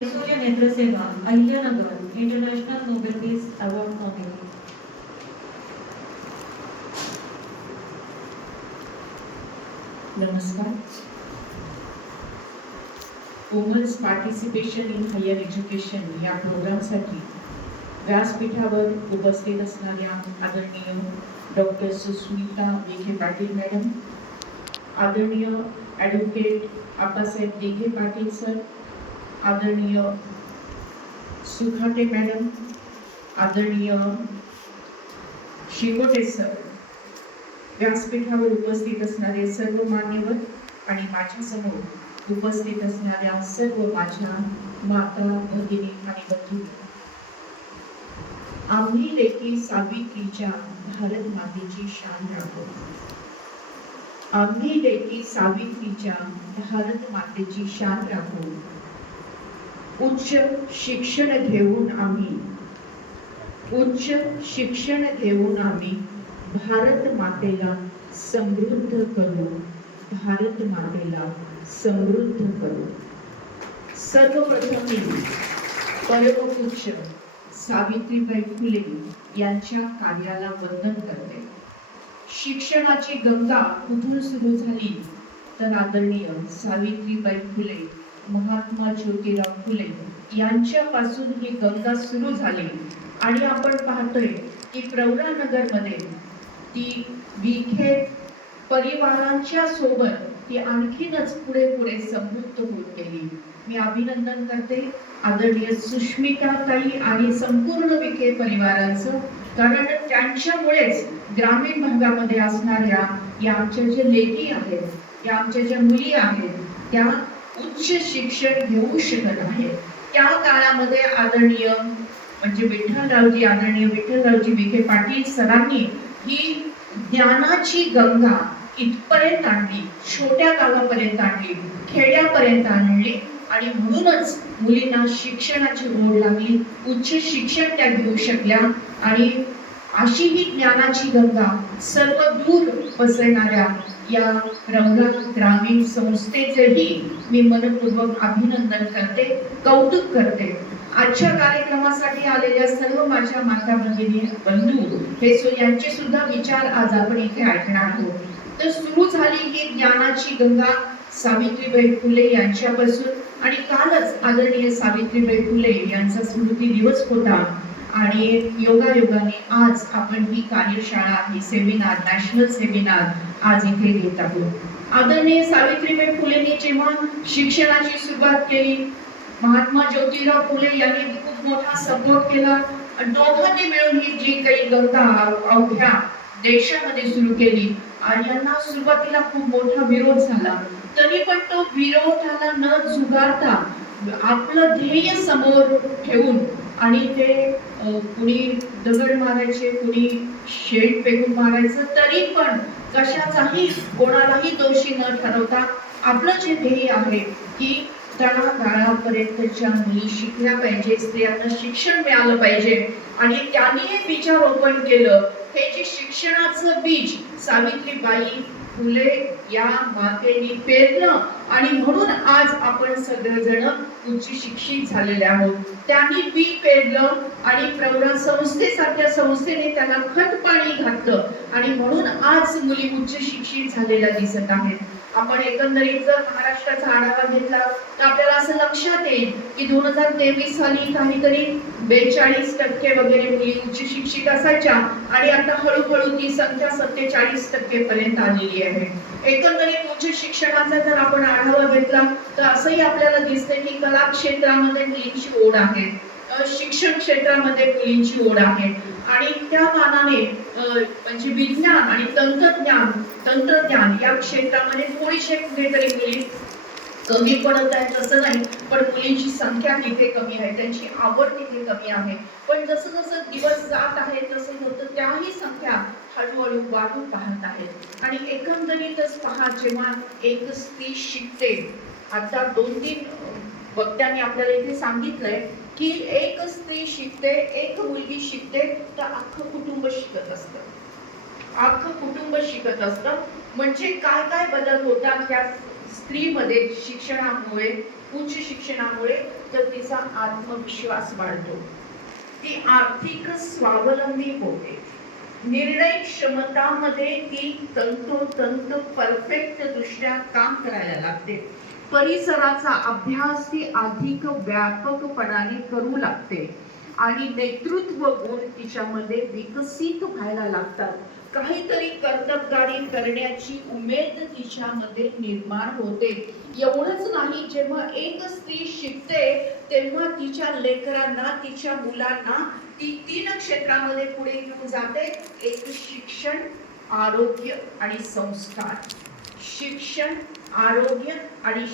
सूर्य Netra Seva Ahilyanagar international Nobel peace award nominee. नमस्कार. Women's participation in higher education या प्रोग्रामसाठी व्यासपीठावर उपस्थित असणाऱ्या आदरणीय डॉक्टर सुस्मिता विखे पाटील मॅडम, आदरणीय ॲडव्होकेट आप्पासाहेब दिघे पाटील सर, आदरणीय सुखाटे मॅडम, आदरणीय शिंगोटे सर, व्यासपीठावर उपस्थित असणारे सर्व मान्यवर आणि माझ्यासमोर उपस्थित असणाऱ्या सर्व माझ्या माता, भगिनी आणि बंधू, आम्ही लेकी सावित्रीच्या भारत मातेची शान राखू. आम्ही लेकी सावित्रीच्या भारत मातेची शान राखू. उच्च शिक्षण घेऊन आम्ही भारत मातेला समृद्ध करू. भारत मातेला समृद्ध करू. सर्वप्रथम मी परमपूज्य सावित्रीबाई फुले यांच्या कार्याला वंदन करते. शिक्षणाची गंगा कुठून सुरू झाली तर आदरणीय सावित्रीबाई फुले, महात्मा ज्योतिराव फुले यांच्यापासून ही गंगा सुरू झाली. आणि आपण पाहतोय की प्रवरानगरमध्ये ती विखे परिवारांच्या सोबत ती आणखीनच पुढे पुढे समृद्ध होत गेली. मी अभिनंदन करते आदरणीय सुष्मिता ताई आणि संपूर्ण विखे परिवारांचं, कारण त्यांच्यामुळेच ग्रामीण भागामध्ये असणाऱ्या या आमच्या ज्या लेकी आहेत, या आमच्या ज्या मुली आहेत, त्या उच्च शिक्षण घेऊ शकत आहेत. त्या काळामध्ये आदरणीय आदरणीय विठ्ठलरावजी विखे पाटील सरांनी ही ज्ञानाची गंगा इथपर्यंत आणली, छोट्या गावापर्यंत आणली, खेड्यापर्यंत आणली. आणि म्हणूनच मुलींना शिक्षणाची ओढ लागली, उच्च शिक्षण त्या घेऊ शकल्या. आणि अशी ही ज्ञानाची गंगा सर्व दूर पसरणाऱ्या या रंगा ग्रामीण संस्थेचेही मी मनपूर्वक अभिनंदन करते, कौतुक करते. आजच्या कार्यक्रमासाठी आलेल्या सर्व माझ्या माता भगिनी बंधू हे यांचे सुद्धा विचार आज आपण इथे ऐकणार आहोत. तर सुरू झाली ही ज्ञानाची गंगा सावित्रीबाई फुले यांच्यापासून. आणि कालच आदरणीय सावित्रीबाई फुले यांचा स्मृती दिवस होता. आणि योगायोगाने आज आपण ही कार्यशाळा, ही सेमिनार, नॅशनल सेमिनार आज इथे घेत आहोत. आदरणीय सावित्रीबाई फुलेंनी जेव्हा शिक्षणाची सुरुवात केली, महात्मा ज्योतिराव फुले यांनी खूप मोठा सपोर्ट केला. दोघांनी मिळून ही जी काही गंगा अवघ्या देशामध्ये सुरू केली. आणि यांना सुरुवातीला खूप मोठा विरोध झाला, तरी पण तो विरोधाला न झुगारता आपलं ध्येय समोर ठेवून, आणि ते कुणी दगड मारायचे, कुणी शेड फेकून मारायचं, तरी पण कशाचाही कोणालाही दोषी न ठरवता आपलं जे ध्येय आहे की त्या काळापर्यंतच्या मुली शिकल्या पाहिजे, स्त्रियांना शिक्षण मिळालं पाहिजे. आणि त्यांनी हे बीजारोपण केलं. हे जे शिक्षणाचं बीज सावित्रीबाई फुले या मातेने पेरलं. आणि म्हणून आज आपण सगळेजण उच्च शिक्षित झालेले आहोत. त्यांनी बी पेरलं आणि प्रवरा संस्थेसारख्या संस्थेने त्याला खत पाणी घातलं. आणि म्हणून आज मुली उच्च शिक्षित झालेल्या दिसत आहेत. आपण एकंदरीत जर महाराष्ट्राचा आढावा घेतला तर आपल्याला असं लक्षात येईल की 2023 साली काहीतरी 42% वगैरे मुली उच्च शिक्षित असायच्या. आणि आता हळूहळू ती संख्या 47% पर्यंत आलेली आहे. एकंदरीत उच्च शिक्षणाचा जर आपण आढावा घेतला तर असंही आपल्याला दिसतंय की कला क्षेत्रामध्ये मुलींची ओढ आहे, शिक्षण क्षेत्रामध्ये मुलींची ओढ आहे. आणि त्या मानाने म्हणजे विज्ञान आणि तंत्रज्ञान या क्षेत्रामध्ये थोडीशी कुठेतरी मुली कमी पडत आहेत असं नाही, पण मुलींची संख्या तिथे कमी आहे, त्यांची आवड तिथे कमी आहे. पण जसं जसं दिवस जात आहे तसं होतं त्याही संख्या हळूहळू वाढू पाहत आहेत. आणि एकंदरीतच पहा, जेव्हा एक स्त्री शिकते, आता 2-3 वक्त्यांनी आपल्याला इथे सांगितलंय की एक स्त्री शिकते, एक मुलगी शिकते तर अख्खं कुटुंब शिकत असतं. अख्खं कुटुंब शिकत असतं. म्हणजे काय काय बदल होतात त्या स्त्रीमध्ये शिक्षणामुळे उच्च शिक्षणामुळे तर तिचा आत्मविश्वास वाढतो, ती आर्थिक स्वावलंबी होते, निर्णय क्षमतामध्ये ती तंतोतंत परफेक्ट दृष्ट्या काम करायला लागते, परिसराचा अभ्यास ती अधिक व्यापकपणाने करू लागते आणि नेतृत्व गुण तिच्यामध्ये विकसित व्हायला लागतात, काहीतरी कर्तबगारी करण्याची उमेद तिच्यामध्ये निर्माण होते. एवढंच नाही, जेव्हा एक स्त्री शिकते तेव्हा तिच्या लेकरांना, तिच्या मुलांना ती 3 क्षेत्रामध्ये पुढे घेऊन जाते. एक शिक्षण, आरोग्य आणि संस्कार. शिक्षण, आरोग्य आणि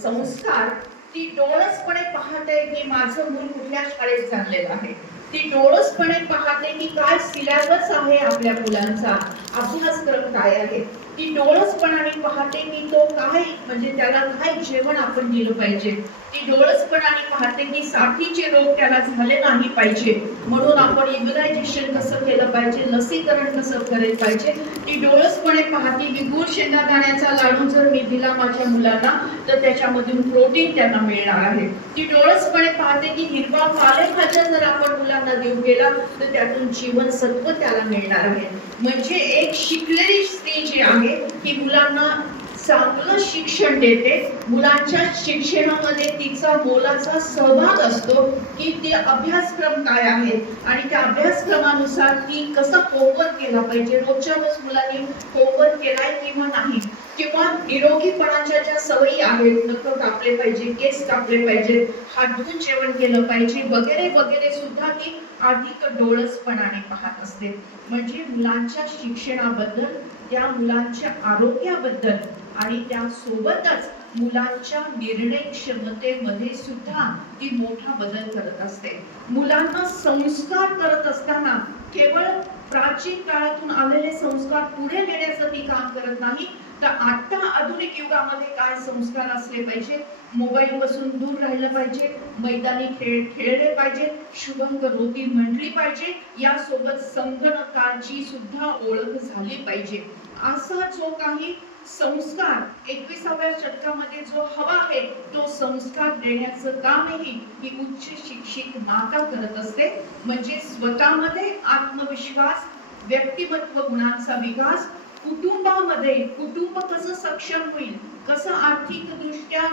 संस्कार. ती डोळसपणे पाहते की माझं मूल कुठल्या शाळेत चाललेलं आहे, ती डोळसपणे पाहते की काय सिलेबस आहे आपल्या मुलांचा, अभ्यासक्रम काय आहे, ती डोळसपणाने पाहते की तो काय, म्हणजे त्याला काय जेवण आपण दिलं पाहिजे, ती डोळसपणाने पाहते की साथीचे रोग त्याला झाले नाही पाहिजे म्हणून आपण इम्युनायझेशन कसं केलं पाहिजे, लसीकरण कसं करायला पाहिजे, ती डोळसपणे पाहते की गुळ शेंगादाण्याचा लाडू जर मी दिला माझ्या मुलांना तर त्याच्यामधून प्रोटीन त्यांना मिळणार आहे, ती डोळसपणे पाहते की हिरवा पालेभाज्या जर आपण मुलांना देऊ गेला तर त्यातून जीवनसत्व त्याला मिळणार आहे. म्हणजे एक शिकलेली स्त्री जी आहे ती मुलांना चांगलं शिक्षण देते, मुलांच्या शिक्षणामध्ये तिचा मोलाचा सहभाग असतो की ते अभ्यासक्रम काय आहे आणि त्या अभ्यासक्रमानुसार ती कसं होमवर्क केला पाहिजे, रोजच्या रोज मुलांनी होमवर्क केलाय किंवा नाही, किंवा निरोगीपणाच्या ज्या सवयी आहेत, नख कापले पाहिजे, केस कापले पाहिजे, हात धुवून जेवण केलं पाहिजे वगैरे वगैरे सुद्धा ती अधिक डोळसपणाने पाहत असते. म्हणजे मुलांच्या शिक्षणाबद्दल, त्या मुलांच्या आरोग्याबद्दल आणि त्यासोबतच मुलांच्या निर्णय क्षमतेमध्ये सुद्धा ती मोठा बदल करत असते. मुलांना संस्कार करत असताना केवळ प्राचीन काळातून आलेले संस्कार पुढे नेण्याचं ती काम करत नाही, तर आता आधुनिक युगामध्ये काय संस्कार असले पाहिजे, मोबाईल पासून दूर राहिलं पाहिजे, मैदानी खेळ खेळले पाहिजे, शुभंकरोती म्हटली पाहिजे, यासोबत संगणकाची सुद्धा ओळख झाली पाहिजे. असा जो काही संस्कार 21व्या शतकामध्ये जो हवा आहे तो संस्कार देण्याचं कामही ही उच्च शिक्षित माता करत असते. म्हणजे स्वतःमध्ये आत्मविश्वास, व्यक्तिमत्व गुणांचा विकास, कुटुंबामध्ये कुटुंब कसं सक्षम होईल, कसं आर्थिक दृष्ट्या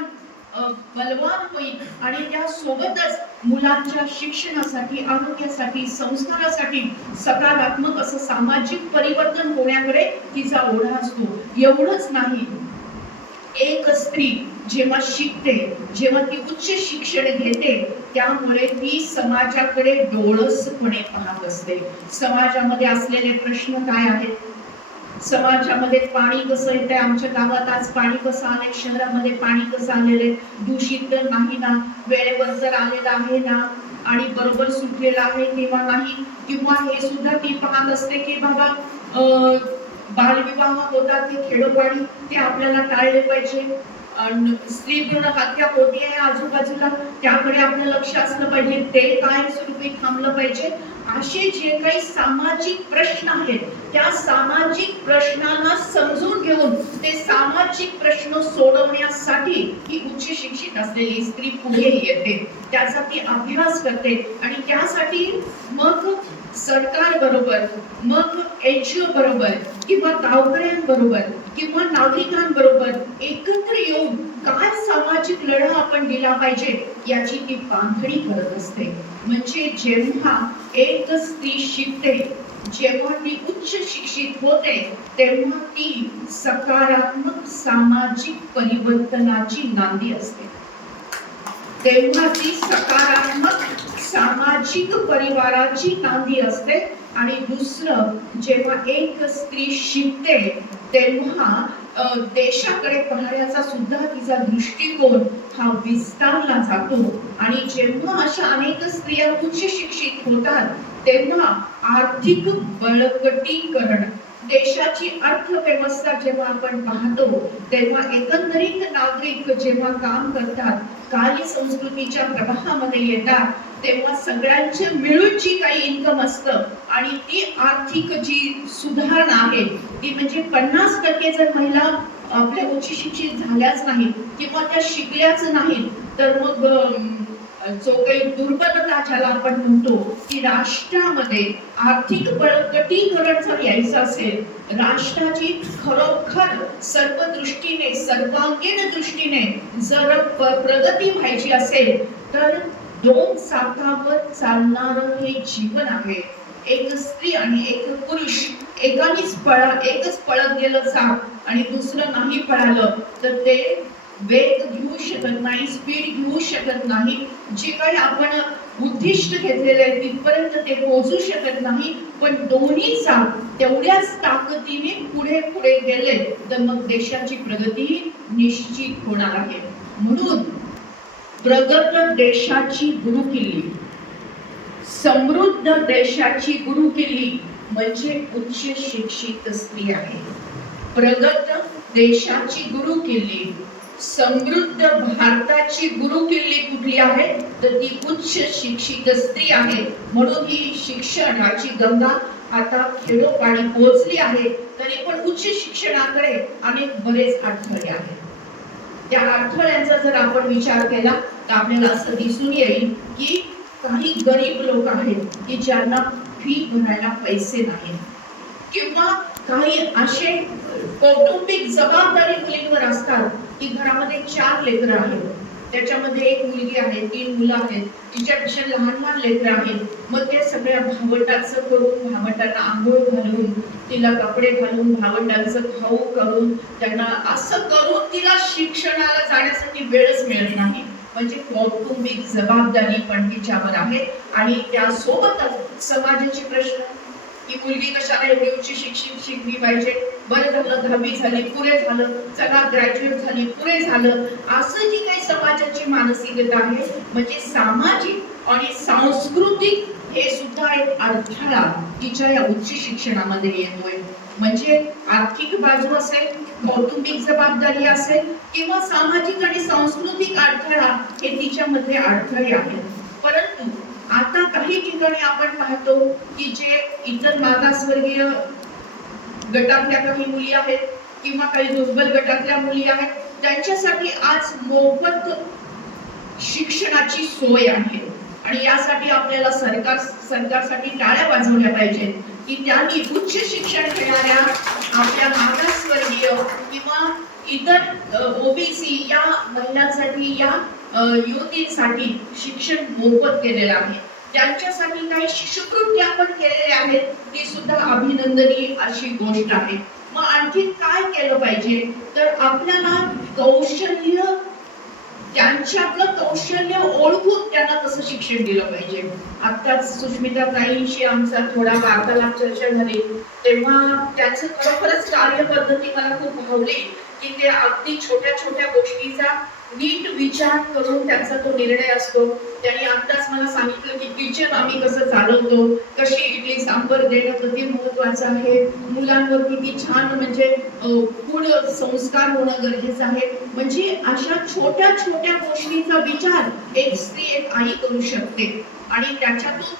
बलवान होईल आणि त्यासोबतच मुलांच्या शिक्षणासाठी, आरोग्यासाठी, संस्कारासाठी सकारात्मक असं सामाजिक परिवर्तन होण्याकडे तिचा ओढा असतो. एवढंच नाही, एक स्त्री जेव्हा शिकते, जेव्हा ती उच्च शिक्षण घेते, त्यामुळे ती समाजाकडे डोळसपणे पाहत असते. समाजामध्ये असलेले प्रश्न काय आहेत, समाजामध्ये पाणी कसं येतंय, आमच्या गावात आज पाणी कसं आलंय, शहरामध्ये पाणी कसं आलेलं, दूषित तर नाही ना, वेळेवर जर आलेलं आहे ना आणि बरोबर सुटलेलं आहे किंवा नाही, किंवा हे सुद्धा ती पाहत असते की बाबा बालविवाह होतात ते खेडोपाडी, ते आपल्याला टाळले पाहिजे, स्त्री भ्रूण हत्या होती आहे आजूबाजूला, त्याकडे आपलं लक्ष असलं पाहिजे, ते कायमस्वरूपी थांबलं पाहिजे. असे जे काही सामाजिक प्रश्न आहेत त्या सामाजिक प्रश्नांना समजून घेऊन ते सामाजिक प्रश्न सोडवण्यासाठी ही उच्च शिक्षित असलेली स्त्री पुढे येते, त्याचा ती अभ्यास करते आणि त्यासाठी मग सरकार बरोबर, मग NGO बरोबर किंवा गावकऱ्यांबरोबर किंवा नागरिकांबरोबर एकत्र येऊन काय सामाजिक लढा आपण दिला पाहिजे याची ती बांधणी करत असते. म्हणजे जेव्हा एक स्त्री शिकते, जेव्हा ती उच्च शिक्षित होते, तेव्हा ती सकारात्मक सामाजिक परिवर्तनाची नांदी असते. तेव्हा ती सकारात्मक सामाजिक परिवाराची नांदी असते. आणि दुसरं, जेव्हा एक स्त्री शिकते तेव्हा देशाकडे पाहण्याचा सुद्धा तिचा दृष्टिकोन हा विस्तारला जातो. आणि जेव्हा अशा अनेक स्त्रिया उच्च शिक्षित होतात तेव्हा आर्थिक बळकटीकरण, देशाची अर्थव्यवस्था जेव्हा आपण पाहतो तेव्हा एकंदरीत नागरिक जेव्हा काम करतात, काही संस्कृतीच्या प्रवाहामध्ये येतात, तेव्हा सगळ्यांचे मिळून जी काही इन्कम असतं आणि ती आर्थिक जी सुधारणा आहे ती म्हणजे 50% जर महिला आपल्या उच्च शिक्षित झाल्याच नाहीत किंवा त्या शिकल्याच नाहीत तर मग जो काही दुर्बलता ज्याला आपण म्हणतो की राष्ट्रामध्ये आर्थिक बळकटीकरण जर यायचं असेल, राष्ट्राची खरोखर सर्व दृष्टीने सर्वांगीण दृष्टीने जर प्रगती व्हायची असेल तर दोन चाकावर चालणारं हे जीवन आहे. एक स्त्री आणि एक पुरुष एकच पळत गेलं चाक आणि दुसरं नाही पळालं तर ते वेग घेऊ शकत नाही, स्पीड घेऊ शकत नाही. जे काही आपण उद्दिष्ट घेतलेले आहे तिथपर्यंत ते पोहोचू शकत नाही. पण दोन्ही चाक तेवढ्याच ताकदीने पुढे पुढे गेले तर मग देशाची प्रगती निश्चित होणार आहे. म्हणून प्रगत देशाची गुरुकिल्ली, समृद्ध देशाची गुरुकिल्ली म्हणजे उच्च शिक्षित स्त्री आहे. प्रगत देशाची गुरुकिल्ली, समृद्ध भारताची गुरुकिल्ली कुठली आहे तर ती उच्च शिक्षित स्त्री आहे. म्हणून ही शिक्षणाची गंगा आता खेडोपाडी पोहोचली आहे. तरी पण उच्च शिक्षणाकडे अनेक बरेच अडथळे आहेत. त्या अडथळ्यांचा जर आपण विचार केला तर आपल्याला असं दिसून येईल की काही गरीब लोक आहेत की ज्यांना फी भरायला पैसे नाहीत, किंवा काही असे कौटुंबिक जबाबदारी मुलींवर असतात की घरामध्ये 4 लेकरं आहेत, त्याच्यामध्ये एक मुलगी आहे, 3 मुलं आहेत, तिच्यापेक्षा लहान लेकरं आहेत. मग ते सगळ्या भावंडांचं करून, भावंडांना आंघोळ घालून, तिला कपडे घालून, भावंडांचं खाऊ करून, त्यांना असं करून तिला शिक्षणाला जाण्यासाठी वेळच मिळत नाही. म्हणजे कौटुंबिक जबाबदारी पण तिच्यावर आहे. आणि त्यासोबतच समाजाचे प्रश्न की मुलगी कशाला एवढी उच्च शिक्षित शिकली पाहिजे, बरं झालं 10वी झाली पुरे झालं, चला ग्रॅज्युएट झाली पुरे झालं, असं जी काही समाजाची मानसिकता आहे म्हणजे सामाजिक आणि सांस्कृतिक हे सुद्धा एक अडथळा तिच्या या उच्च शिक्षणामध्ये येतोय. म्हणजे आर्थिक बाजू असेल, कौटुंबिक जबाबदारी असेल किंवा सामाजिक आणि सांस्कृतिक अडथळा हे तिच्यामध्ये अडथळे आहेत. परंतु आता काही ठिकाणी आपण पाहतो की जे इतर मागासवर्गीय गटातल्या काही मुली आहेत किंवा काही दुर्बल गटातल्या मुली आहेत, त्यांच्यासाठी आज मोफत शिक्षणाची सोय आहे. आणि यासाठी आपल्याला सरकारसाठी टाळ्या वाजवल्या पाहिजेत की त्यांनी उच्च शिक्षण घेणाऱ्या आपल्या मागासवर्गीय किंवा इतर ओबीसी या महिलांसाठी, या युवतींसाठी शिक्षण मोफत केलेलं आहे. त्यांच्यासाठी काही शिष्यवृत्ती आपण केलेल्या आहेत, ती सुद्धा अभिनंदनीय अशी गोष्ट आहे. मग आणखी काय केलं पाहिजे तर आपल्याला कौशल्य, त्यांच्यातलं कौशल्य ओळखून त्यांना कसं शिक्षण दिलं पाहिजे. आत्ताच सुष्मिता ताईंशी आमचा थोडा वार्तालाप चर्चा झाली तेव्हा त्याचं खरोखरच कार्यपद्धती मला खूप भावली की ते अगदी छोट्या छोट्या गोष्टीचा नीट विचार करून त्यांचा तो निर्णय असतो. त्यांनी आत्ताच मला सांगितलं की किचन आम्ही कसं चालवतो, कशी इडली सांबर देणं किती महत्वाचं आहे, मुलांवर किती छान म्हणजे गुण संस्कार होणं गरजेचं आहे. म्हणजे अशा छोट्या छोट्या गोष्टीचा विचार एक स्त्री, एक आई करू शकते आणि त्याच्यातून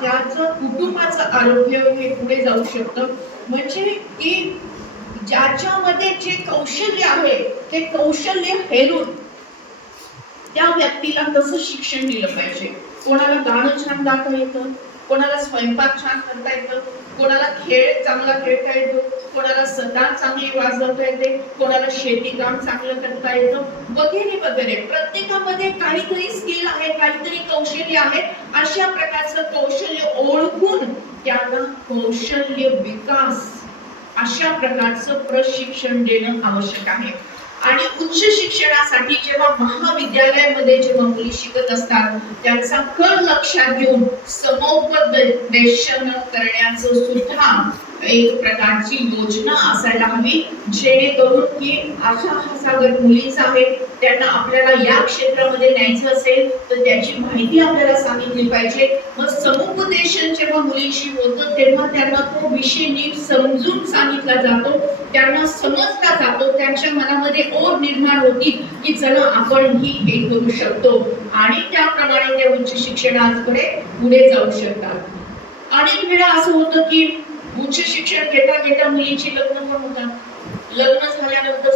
त्याचं कुटुंबाचं आरोग्य हे पुढे जाऊ शकतं. म्हणजे की ज्याच्यामध्ये जे कौशल्य आहे ते कौशल्य हेरून त्या व्यक्तीला कसं शिक्षण दिलं पाहिजे. कोणाला गाणं छान गाता येतं, कोणाला स्वयंपाक छान करता येतं, कोणाला खेळ चांगला खेळता येतो, कोणाला सतार चांगली वाजवता येते, कोणाला शेती काम चांगलं करता येतं, वगैरे वगैरे. प्रत्येकामध्ये काहीतरी स्किल आहे, काहीतरी कौशल्य आहे. अशा प्रकारचं कौशल्य ओळखून त्याला कौशल्य विकास अशा प्रकारचं प्रशिक्षण देणं आवश्यक आहे. आणि उच्च शिक्षणासाठी जेव्हा महाविद्यालयामध्ये जेव्हा मुली शिकत असतात त्यांचा कल लक्षात घेऊन समुपदेशन करण्याचं सुद्धा एक प्रकारची योजना असायला हवी, जेणेकरून की अशा हसागत मुलीच आहेत त्यांना आपल्याला या क्षेत्रामध्ये न्यायचं असेल तर त्याची माहिती आपल्याला सांगितली पाहिजे. मग समुपदेशन जेव्हा मुलीशी होतं तेव्हा त्यांना तो विषय नीट समजून सांगितला जातो, त्यांना समजला जातो, त्यांच्या मनामध्ये ओढ निर्माण होती की चला आपण ही हे करू शकतो आणि त्याप्रमाणे ते उच्च शिक्षणाकडे पुढे जाऊ शकतात. अनेक वेळा असं होतं की उच्च शिक्षण घेता घेता मुलीची लग्न पण होतात, लग्न झाल्यानंतर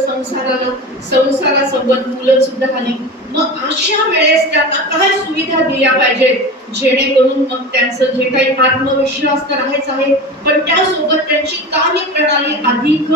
संसारासोबत मुलं सुद्धा आली, मग अशा वेळेस त्यांना काय सुविधा दिल्या पाहिजेत जेणेकरून मग त्यांचं जे काही आत्मविश्वास तर आहेच आहे, पण त्यासोबत त्यांची कार्यप्रणाली अधिक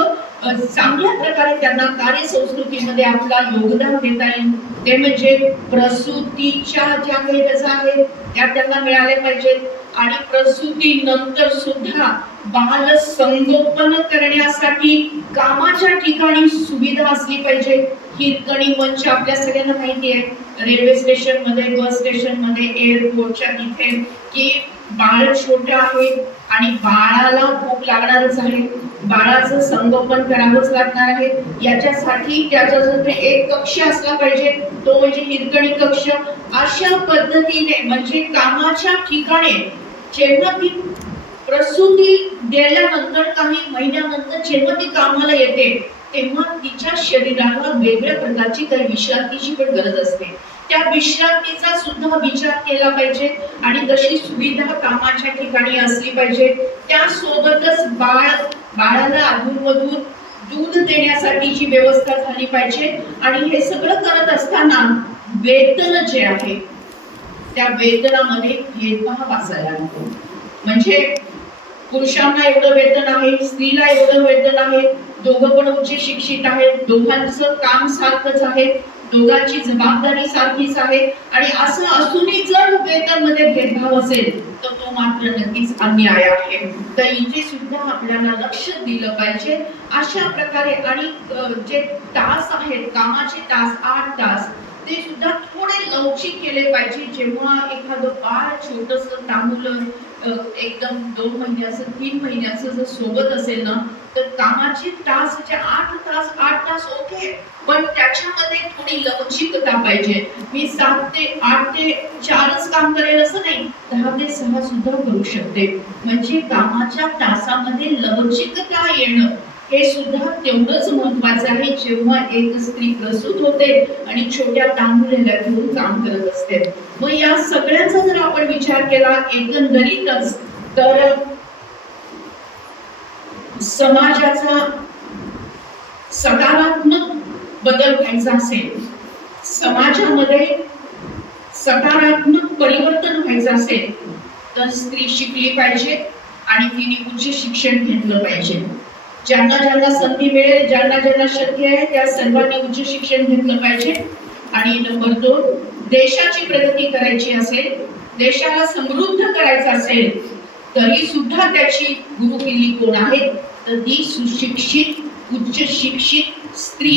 चांगल्या प्रकारे त्यांना कार्यसंस्कृतीमध्ये आपला योगदान देता येईल. ते म्हणजे प्रसूतीच्या ज्या काही रजा आहेत त्या त्यांना मिळाल्या पाहिजेत आणि प्रसूती नंतर सुद्धा बाल संगोपन करण्यासाठी कामाच्या ठिकाणी सुविधा असली पाहिजे. हिरकणी मंच आपल्या सगळ्यांना माहिती आहे, रेल्वे स्टेशन मध्ये, बस स्टेशन मध्ये, एअरपोर्टच्या तिथे, की बाळ छोटं आहे आणि बाळाला भूक लागणारच आहे, बाळाचं संगोपन करावंच लागणार आहे. याच्यासाठी त्याच्यासाठी एक कक्ष असला पाहिजे, तो म्हणजे हिरकणी कक्ष. अशा पद्धतीने म्हणजे कामाच्या ठिकाणी जेव्हा ती प्रसूती दिल्यानंतर काही महिन्यानंतर जेव्हा ती कामाला येते तेव्हा तिच्या शरीराला वेगळ्या प्रकारची काही विश्रांतीची पण गरज असते. त्या विश्रांतीचा सुद्धा विचार केला पाहिजे आणि तशी सुविधा कामाच्या ठिकाणी असली पाहिजे. त्यासोबतच बाळाला अधूनमधून दूध देण्यासाठीची व्यवस्था झाली पाहिजे. आणि हे सगळं करत असताना वेतन जे आहे त्या वेतनामध्ये भेदभाव असायला नको. म्हणजे पुरुषांना एवढं वेतन आहे, स्त्रीला एवढं वेतन आहे, दोघं पण उच्च शिक्षित आहेत, दोघांचं काम सारखंच आहे, दोघांची जबाबदारी सारखीच आहे, आणि असं असूनही जर वेतन मध्ये भेदभाव असेल तर तो मात्र नक्कीच अन्याय आहे. तर इथे सुद्धा आपल्याला लक्ष दिलं पाहिजे अशा प्रकारे. आणि जे तास आहेत, कामाचे तास 8 तास, ते सुद्धा थोडे लवचिक केले पाहिजे. जेव्हा एखादं बाळ छोटंसं तामुलं एकदम 2 महिन्याचं 3 महिन्याचं जर सोबत असेल ना, तर कामाचे तास 8 तास ओके, पण त्याच्यामध्ये थोडी लवचिकता पाहिजे. मी 7 ते 8 ते 4च काम करेल असं नाही, 10 ते 6 सुद्धा करू शकते. म्हणजे कामाच्या तासामध्ये लवचिकता येणं हे सुद्धा तेवढंच महत्वाचं आहे जेव्हा एक स्त्री प्रसूत होते आणि छोट्या तांदुळेला घेऊन काम करत असते. मग या सगळ्याचा जर आपण विचार केला एकंदरीतच, तर समाजाचा सकारात्मक बदल व्हायचा असेल, समाजामध्ये सकारात्मक परिवर्तन व्हायचं असेल, तर स्त्री शिकली पाहिजे आणि तिने उच्च शिक्षण घेतलं पाहिजे. ज्यांना ज्यांना संधी मिळेल, ज्यांना ज्यांना शक्य आहे त्या सर्वांनी उच्च शिक्षण घेतलं पाहिजे. आणि नंबर 2, देशाची प्रगती करायची असेल, देशाला समृद्ध करायचं असेल, तरी सुद्धा त्याची गुरुकिल्ली कोण आहे, तर ती सुशिक्षित उच्च शिक्षित स्त्री